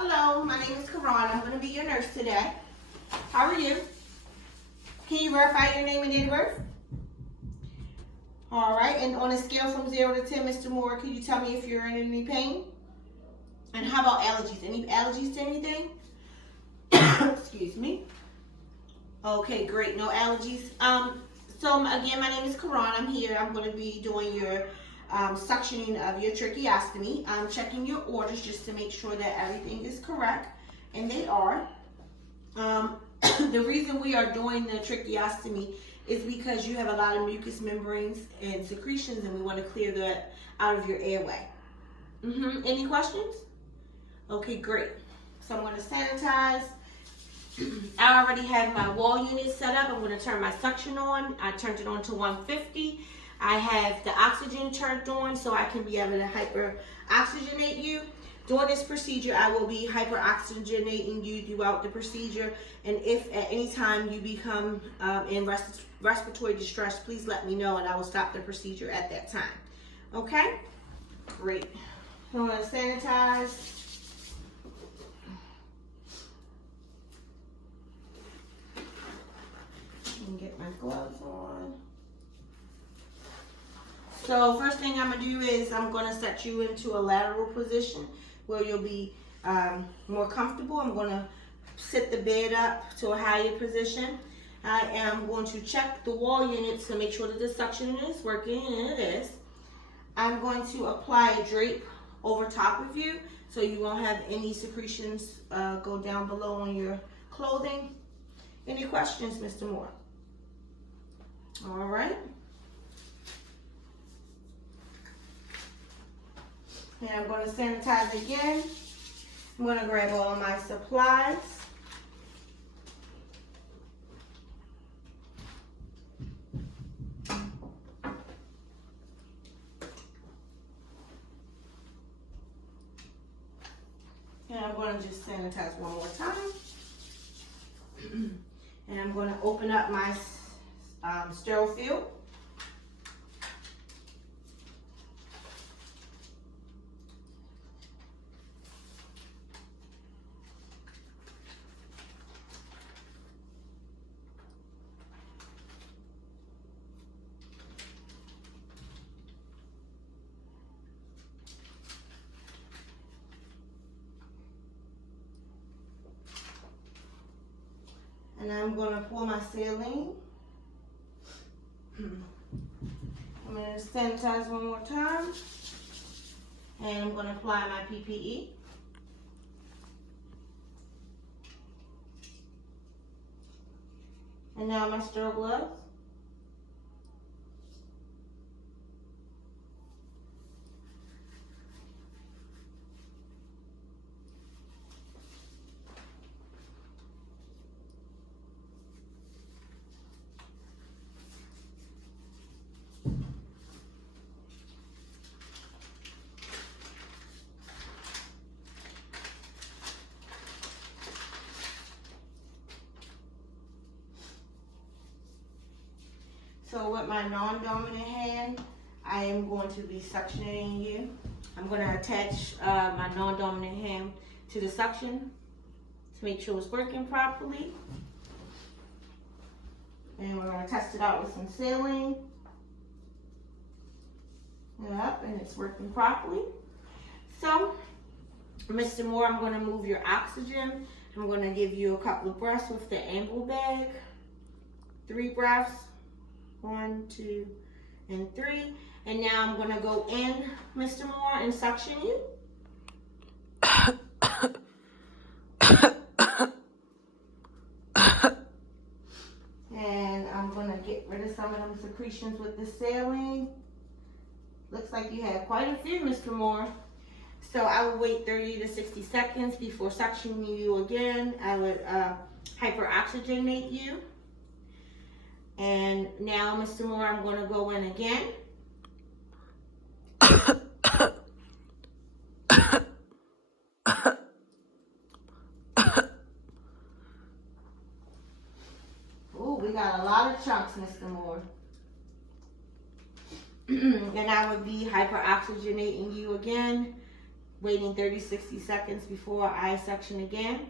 Hello, my name is Karan. I'm going to be your nurse today. How are you? Can you verify your name and date of birth? All right, and on a scale from 0 to 10, Mr. Moore, can you tell me if you're in any pain? And how about allergies? Any allergies to anything? Excuse me. Okay, great. No allergies. So again, my name is Karan. I'm here. I'm going to be doing your suctioning of your tracheostomy. I'm checking your orders just to make sure that everything is correct, and they are. The reason we are doing the tracheostomy is because you have a lot of mucous membranes and secretions, and we want to clear that out of your airway. Any questions? Okay, great. So I'm going to sanitize. I already have my wall unit set up. I'm going to turn my suction on. I turned it on to 150. I have the oxygen turned on so I can be able to hyper-oxygenate you. During this procedure, I will be hyper-oxygenating you throughout the procedure. And if at any time you become in respiratory distress, please let me know and I will stop the procedure at that time. Okay? Great. I'm going to sanitize. And get my gloves on. So first thing I'm going to do is I'm going to set you into a lateral position where you'll be more comfortable. I'm going to sit the bed up to a higher position. I am going to check the wall units to make sure that the suction is working, and it is. I'm going to apply a drape over top of you so you won't have any secretions go down below on your clothing. Any questions, Mr. Moore? All right. And I'm going to sanitize again. I'm going to grab all of my supplies. And I'm going to just sanitize one more time. And I'm going to open up my sterile field. And I'm going to pour my saline. I'm going to sanitize one more time. And I'm going to apply my PPE. And now my sterile gloves. So with my non-dominant hand, I am going to be suctioning you. I'm going to attach my non-dominant hand to the suction to make sure it's working properly. And we're going to test it out with some saline. Yep, and it's working properly. So, Mr. Moore, I'm going to move your oxygen. I'm going to give you a couple of breaths with the amble bag. 3 breaths. 1, 2, and 3. And now I'm going to go in, Mr. Moore, and suction you. And I'm going to get rid of some of them secretions with the saline. Looks like you have quite a few, Mr. Moore. So I will wait 30 to 60 seconds before suctioning you again. I would hyperoxygenate you. And now, Mr. Moore, I'm going to go in again. Oh, we got a lot of chunks, Mr. Moore. And I would be hyperoxygenating you again. waiting 30-60 seconds before I suction again.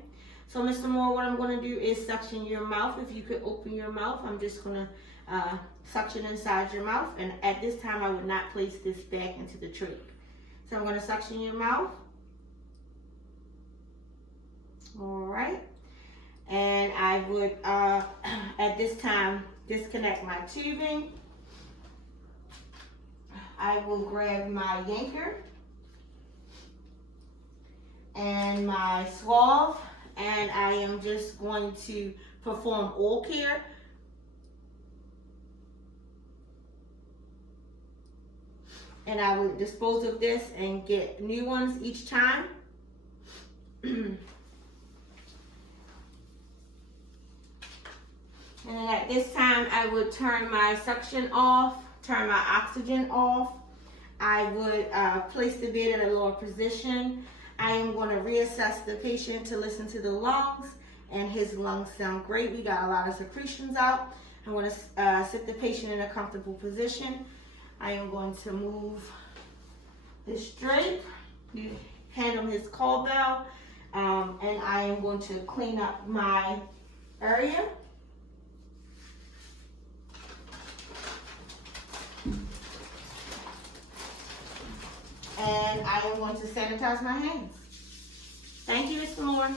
So Mr. Moore, what I'm going to do is suction your mouth. If you could open your mouth, I'm just going to suction inside your mouth. And at this time, I would not place this back into the trach. So I'm going to suction your mouth. All right. And I would, at this time, disconnect my tubing. I will grab my yanker and my swab, and I am just going to perform oral care. And I will dispose of this and get new ones each time. And then at this time, I would turn my suction off, turn my oxygen off. I would place the bed in a lower position. I am going to reassess the patient to listen to the lungs, and his lungs sound great. We got a lot of secretions out. I'm going to sit the patient in a comfortable position. I am going to move this drape, hand him his call bell, and I am going to clean up my area. And I am going to sanitize my hands. Thank you, Mr. Moore.